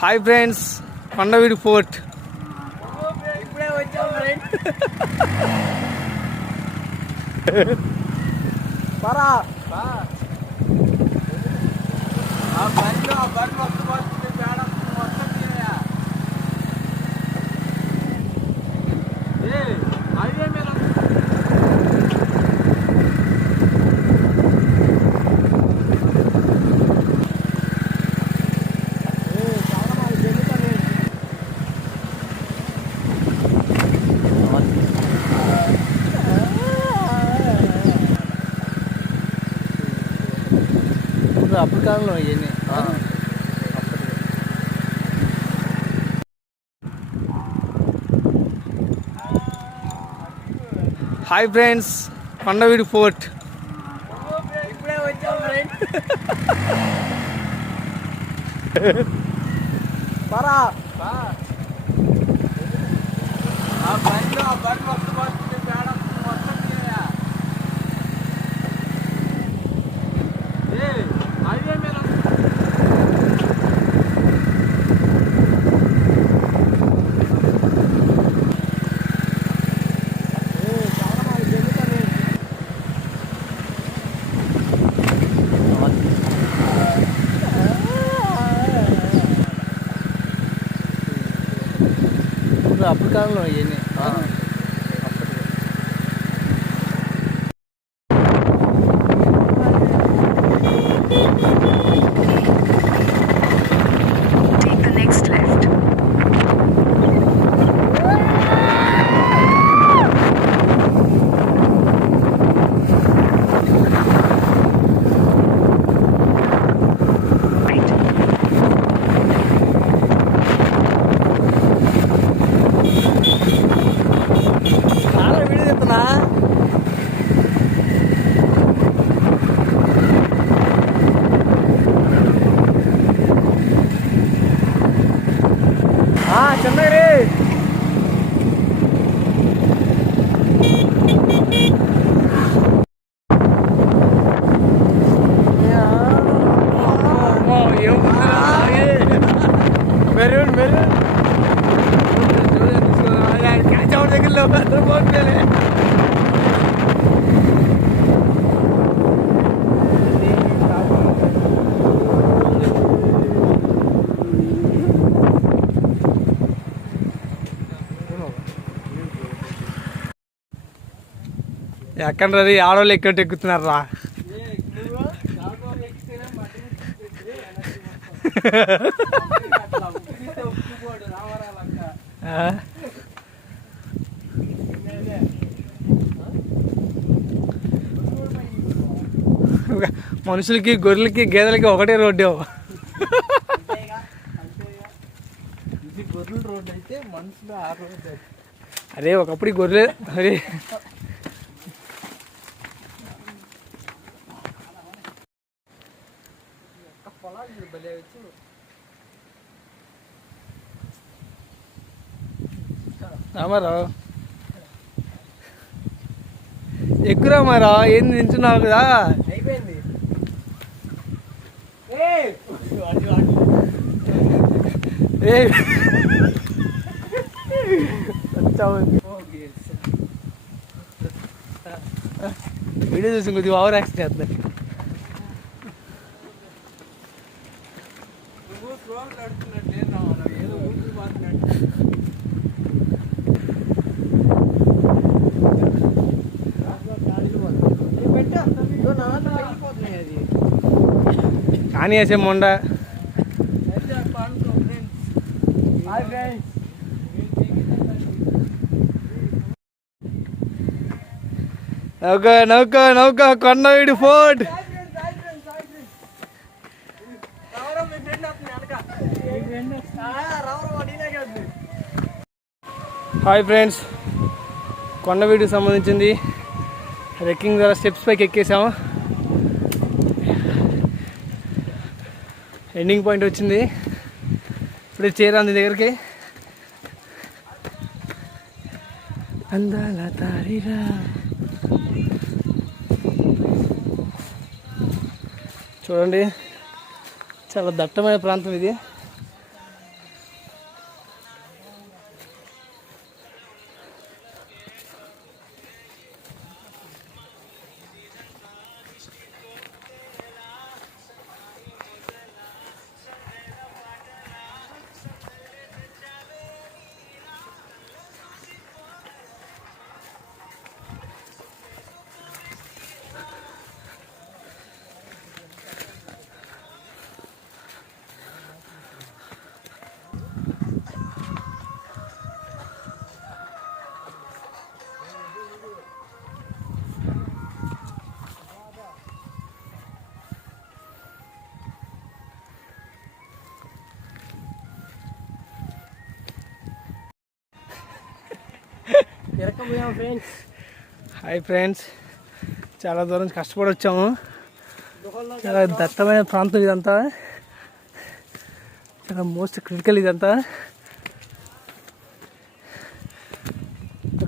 Hi friends, Kondaveedu fort. ఇప్పుడే వచ్చాం friends. పరా ఆ బండి మొత్తం వస్తుంది, మేడం మొత్తం తీరయా. హైవే మీద అప్పుడు కాలంలో ఇవన్నీ. Hi friends, Kondaveedu fort. ఇప్పుడే వచ్చాం ఫ్రెండ్స్. పరా ఆ బండి మొత్తం వస్తుంది, మేడం మొత్తం తీరయా. హైవే మీద అప్పుడు కాలంలో ఇవన్నీ. Take the next left. Right. చాలా వీడియో చెప్తున్నా. చెన్నగిరి మెరూన్ దగ్గరలో పోతుంది. ఎక్కడ రది ఆడవాళ్ళు ఎక్కుతున్నారు రా. మనుషులకి, గొర్రెలకి, గేదెలకి ఒకటే రోడ్డు. ఇది గొర్రెల రోడ్డు అయితే మనుషులు ఆ రోడ్డు. అరే ఒకప్పుడు ఈ గొర్రె అరే పొలాలు భలే వచ్చి రామారావు ఎక్కురా మారా, ఏంది నించున్నావు కదా. అయిపోయింది. వీడియో చూసి కొద్దిగా ఓవర్ యాక్షన్ చేస్తున్నారు. నువ్వు స్లోగా నడుస్తున్నట్టు ఏదో ఊరికి పోతున్నట్టు. కానీ వేసే మొండ. నౌక కొండవీడు ఫోర్ట్. హాయ్ ఫ్రెండ్స్, కొండవీడుకి సంబంధించింది ట్రెక్కింగ్ ద్వారా స్టెప్స్ పైకి ఎక్కేసాము. ఎండింగ్ పాయింట్ వచ్చింది. ఇప్పుడే చేరాంది దగ్గరికి. అందాల తారిరా చూడండి, చాలా దట్టమైన ప్రాంతం ఇది. హాయ్ ఫ్రెండ్స్, చాలా దూరం నుంచి కష్టపడి వచ్చాము. చాలా దట్టమైన ప్రాంతం ఇదంతా, చాలా మోస్ట్ క్రిటికల్ ఇదంతా.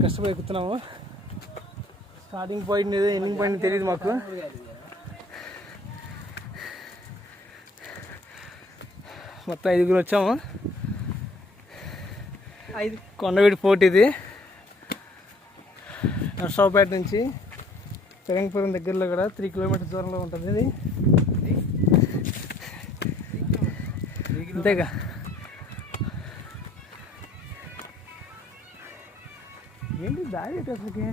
కష్టపడి ఎక్కుతున్నాము. స్టార్టింగ్ పాయింట్ ఏదో ఎండింగ్ పాయింట్ తెలియదు మాకు. మొత్తం 5 వచ్చాము. కొండవీడి ఫోర్ట్ ఇది. నర్సాపేట నుంచి పెరంగపురం దగ్గరలో కూడా 3 కిలోమీటర్స్ దూరంలో ఉంటుంది ఇది. అంతేగా, ఏంటి దారి అసలుకి.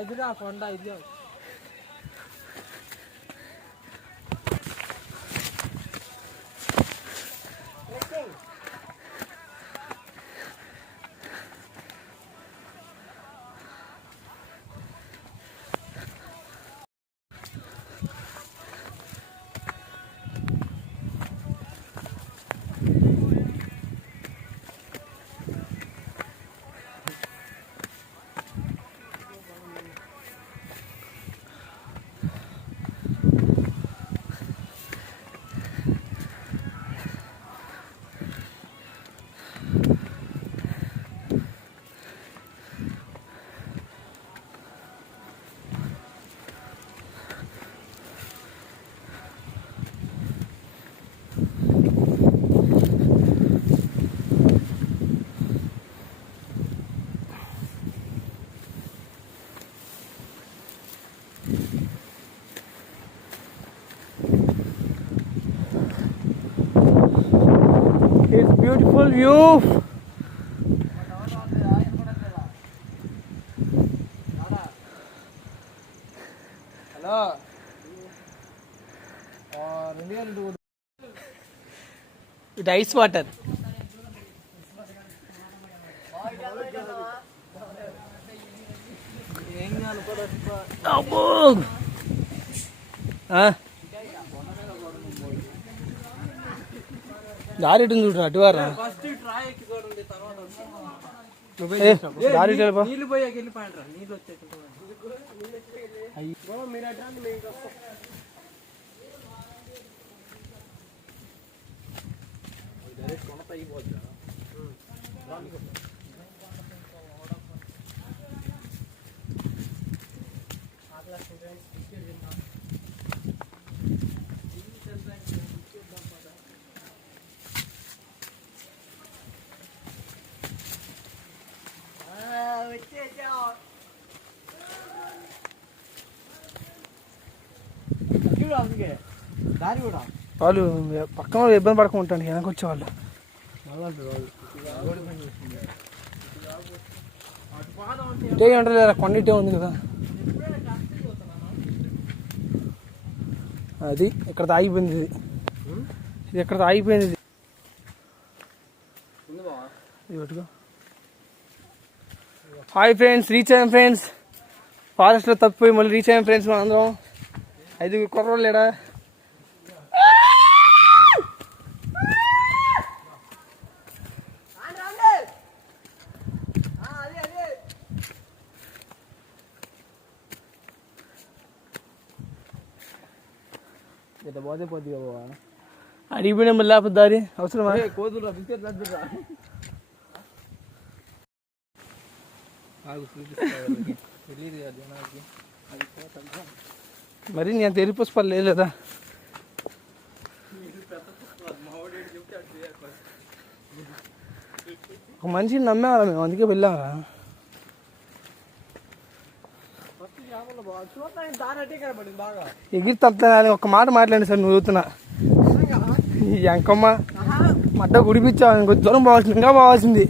అదిరా కొండ ఇది. It's beautiful view. హలో, ఇది ఐస్ వాటర్. అబ్బో, దారి చూడు, అటువారా దారి నీళ్ళు పోయాక వెళ్ళిపోయాడు. నీళ్ళు వచ్చేటప్పుడు దారి కూడా వాళ్ళు పక్కన వాళ్ళు ఇబ్బంది పడకుండా ఉంటాను. వెనక వచ్చేవాళ్ళు ఇటే ఉంటుంది, కొండిటే ఉంది కదా. అది ఇక్కడ ఆగిపోయింది. ఇది ఎక్కడ ఆగిపోయింది. ఇది పెట్టుకో. హాయ్ ఫ్రెండ్స్, రీచ్ అయ్యాం ఫ్రెండ్స్. ఫారెస్ట్లో తప్పిపోయి మళ్ళీ రీచ్ అయ్యాం ఫ్రెండ్స్. మన అందరం 5 కుర్రోళ్ళు లేడా. అడిగిపోయినా మళ్ళీ లేకపోతే దారి అవసరమా? కోతులు బిస్కెట్ మరి నేను తెరి పుష్పాలు లేదు కదా. ఒక మనిషిని నమ్మేవాళ్ళం మేము, అందుకే వెళ్ళాము. ఎగిరి తప్పుతానని ఒక మాట మాట్లాడి సార్, నువ్వు చదువుతున్నా ఎంకమ్మ మడ్డ గుడిపించావు, ఇంకొంచెం దూరం పోవాల్సింది, ఇంకా పోవాల్సింది.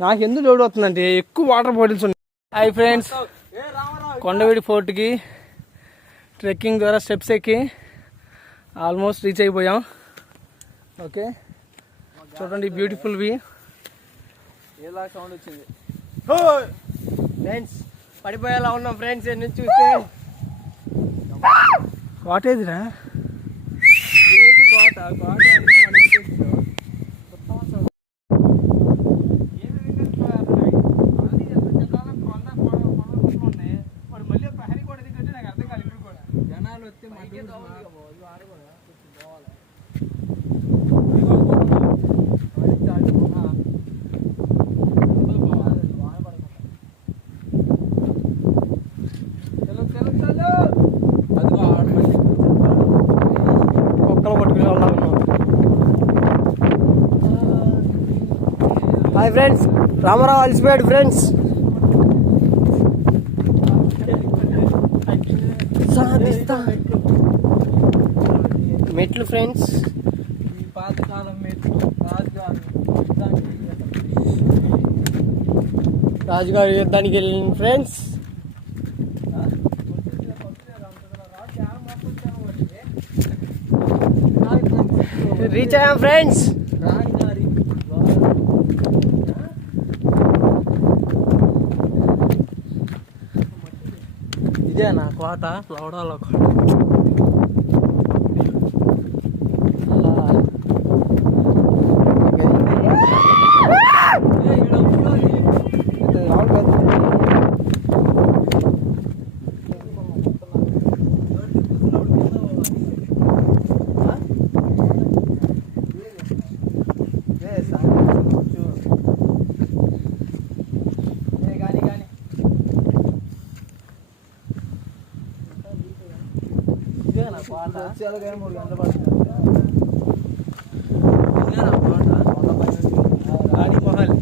నాకు ఎందుకు లోడ్ అవుతుందంటే ఎక్కువ వాటర్ బాటిల్స్ ఉన్నాయి. హాయ్ ఫ్రెండ్స్, కొండవీడి ఫోర్ట్కి ట్రెక్కింగ్ ద్వారా స్టెప్స్ ఎక్కి ఆల్మోస్ట్ రీచ్ అయిపోయాం. ఓకే చూడండి, బ్యూటిఫుల్ వ్యూ. ఎలా సౌండ్ వచ్చింది ఫ్రెండ్స్, పడిపోయేలా ఉన్నాం ఫ్రెండ్స్. ఎన్ని చూస్తే వాట్ ఏదిరా హాయ్ ఫ్రెండ్స్, రామారావు అలసిపోయాడు ఫ్రెండ్స్. మెట్లు ఫ్రెండ్స్, పాతకాలం మెట్లు. రాజుగారు యుద్ధానికి వెళ్ళిన ఫ్రెండ్స్. రీచ్ అయ్యాం ఫ్రెండ్స్. ఇదే నా కోట, లవడాలో కోట. రాణిమహల్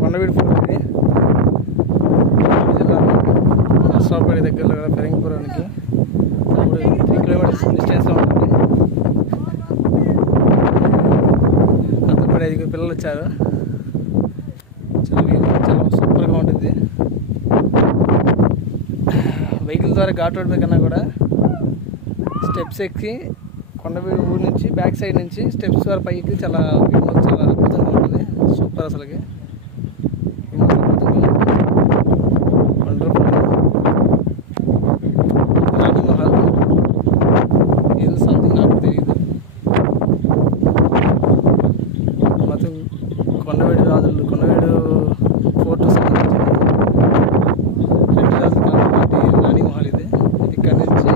కొండవీడి ఫోర్ట్ ఇది జిల్లాలో నర్సాపేట దగ్గరలో గల పెరంగిపురానికి 3 కిలోమీటర్స్ డిస్టెన్స్లో ఉంటుంది. అంతపడి 5 పిల్లలు వచ్చారు. చాలా సూపర్గా ఉంటుంది. వెహికల్ ద్వారా ఘాట్ రోడ్ కన్నా కూడా స్టెప్స్ ఎక్కి కొండవీడి ఊరు నుంచి బ్యాక్ సైడ్ నుంచి స్టెప్స్ ద్వారా పైకి చాలా అద్భుతంగా ఉంటుంది. సూపర్ అసలుకి వండర్ఫుల్. రాణిమహల్ ఏదో సంథింగ్ నాకు తెలియదు. మొత్తం కొండవీడు ఫోర్ట్ సంబంధించి 2 రాజుల కాలం నాటి రాణిమహల్ ఇది. ఇక్కడ నుంచి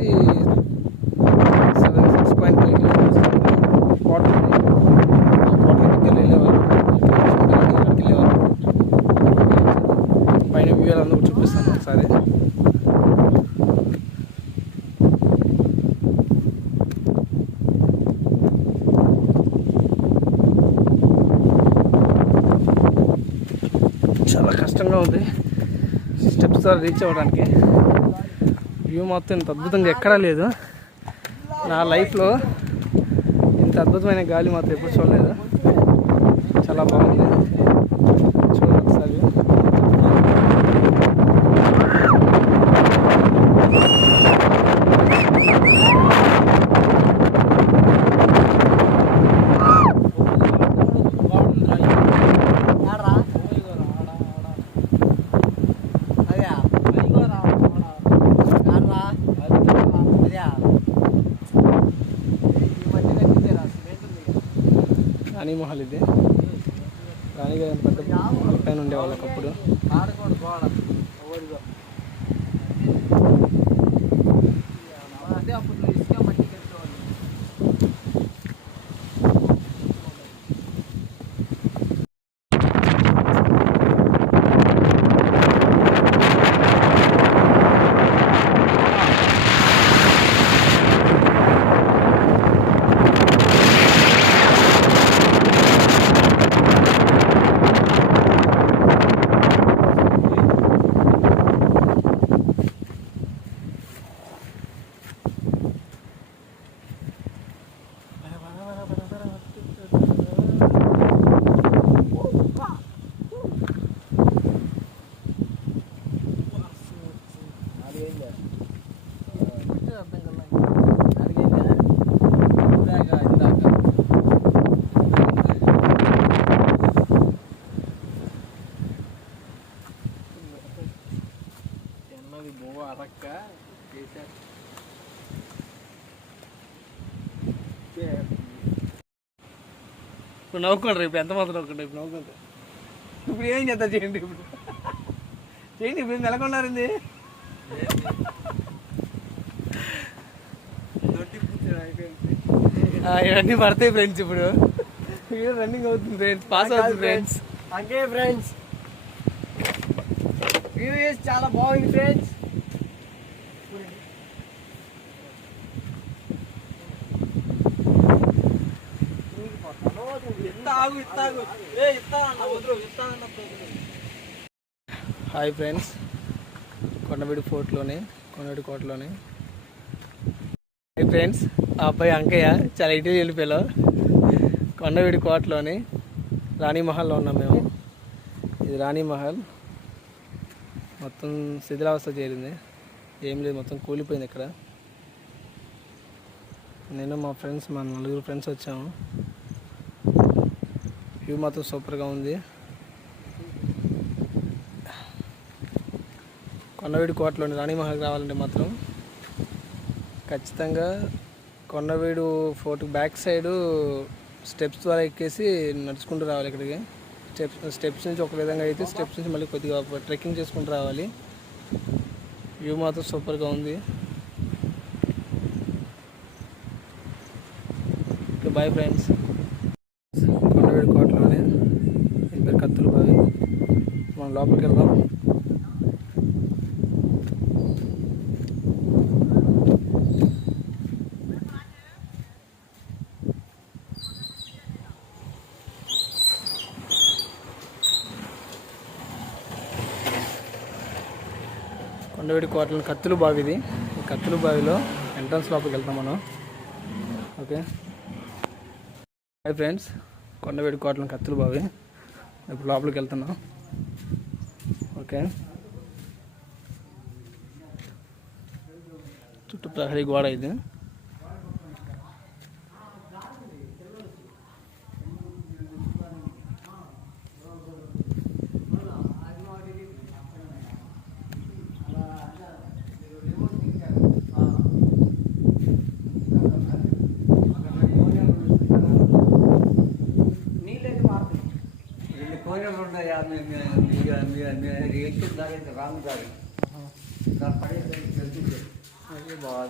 6.5 కిలోమీటర్స్ కోట ఉంది. ఆ కోట దగ్గర వెళ్ళేవారు, అక్కడికి వెళ్ళేవారు. పైన వ్యూ అందరూ చూపిస్తాను ఒకసారి. చాలా కష్టంగా ఉంది స్టెప్స్ ద్వారా రీచ్ అవ్వడానికి. వ్యూ మొత్తం ఇంత అద్భుతంగా ఎక్కడా లేదు. నా లైఫ్లో ఇంత అద్భుతమైన గాలి మాత్రం ఎప్పుడు చూడలేదు. చాలా బాగుంది. చూడండి ఒకసారి. రాణి మహల్ ఇది. రాణిగారు పెద్ద మహల్ పైన ఉండేవాళ్ళు ఒకప్పుడు. ఇప్పుడు నవ్వుకుంటారు. ఇప్పుడు ఎంత మాత్రం నవ్వుకుంటారు. ఇప్పుడు నవ్వుకుంటారు. ఇప్పుడు ఏం చేస్తారు చేయండి. ఇప్పుడు చేయండి. ఇప్పుడు నెలకొన్నారండి. ఇవన్నీ పడతాయి ఫ్రెండ్స్. ఇప్పుడు రన్నింగ్ అవుతుంది ఫ్రెండ్స్. పాస్ అవుతుంది ఫ్రెండ్స్. ఓకే ఫ్రెండ్స్, వ్యూ చాలా బాగుంది ఫ్రెండ్స్. హాయ్ ఫ్రెండ్స్, కొండవీడి కోటలోనే. హాయ్ ఫ్రెండ్స్, ఆ అబ్బాయి అంకయ్య చాలా ఇటీవల వెళ్ళిపోయాలో. కొండవీడి కోటలోని రాణి మహల్లో ఉన్నాం మేము. ఇది రాణి మహల్ మొత్తం శిథిలావస్థ చేరింది. ఏం లేదు, మొత్తం కూలిపోయింది. ఇక్కడ నేను మా ఫ్రెండ్స్, మా 4 ఫ్రెండ్స్ వచ్చాము. వ్యూ మాత్రం సూపర్గా ఉంది. కొండవీడి కోటలోని రాణి మహల్కి రావాలంటే మాత్రం ఖచ్చితంగా Kondaveedu fort back side steps ద్వారా ఎక్కేసి నడుచుకుంటూ రావాలి ఇక్కడికి. స్టెప్స్ నుంచి ఒక విధంగా అయితే స్టెప్స్ నుంచి మళ్ళీ కొద్దిగా ట్రెక్కింగ్ చేసుకుంటూ రావాలి. వ్యూ మాత్రం సూపర్గా ఉంది. Okay, bye friends. కొండవీడి కోటలోనే దీని పేరు కత్తుల బావి. మనం లోపలికి వెళ్దాం. కొండవీడి కోటలోని కత్తుల బావి ఇది. ఈ కత్తుల బావిలో ఎంట్రన్స్ లోపలికి వెళ్తాం మనం. ఓకే, హాయ్ ఫ్రెండ్స్, కొండవీడి కోటలోని కత్తుల బావి. ఇప్పుడు లోపలికి వెళ్తున్నాం. ఓకే, చుట్టూ ప్రహరీ గోడ ఇది.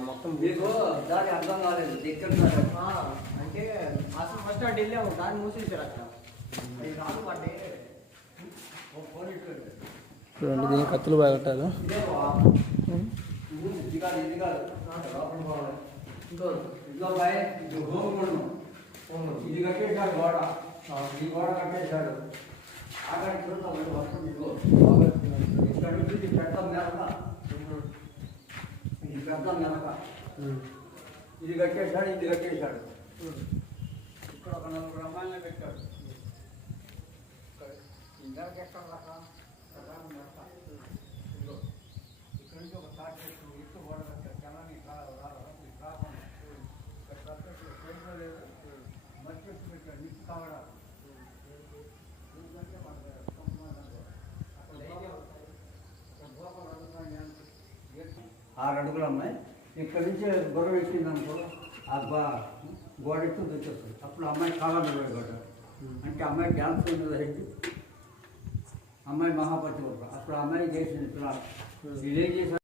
మొత్తం దాని అర్థం కాలేదు. అంటే అసలు ఫస్ట్ అటు వెళ్ళాము, దాన్ని మూసేసారు అక్కడ. చూడండి, దీన్ని కత్తులు బాగా కట్టారు. ఇది కట్టేశాడు గోడ, ఈ గోడ కట్టేశాడు. అక్కడ వర్షం ఇక్కడ నుంచి పెద్ద మెరక, ఇది పెద్ద మెరక. ఇది కట్టేశాడు, ఇది కట్టేశాడు. ఇక్కడ ఒక 4 అమ్మాయిలను పెట్టాడు. ఇందాక ఎక్కడ మెరక ఇక్కడ నుంచి ఒక తాటి చెట్టు ఇటు గోడ కట్టాడు. జనాన్ని లేదు మట్టి పెట్టాడు. నిప్పు కావడా 6 అడుగులు అమ్మాయి. ఇక్కడ నుంచి గొడవ ఎక్కిందనుకో, ఆ గోడ ఎక్కి వచ్చేస్తుంది. అప్పుడు అమ్మాయి కాలం నిలబడి అంటే అమ్మాయి డ్యాన్స్ ఉండదు, అమ్మాయి మహాపతి అప్పుడు అమ్మాయి చేసింది పిల్లలు. వీళ్ళు ఏం చేశారు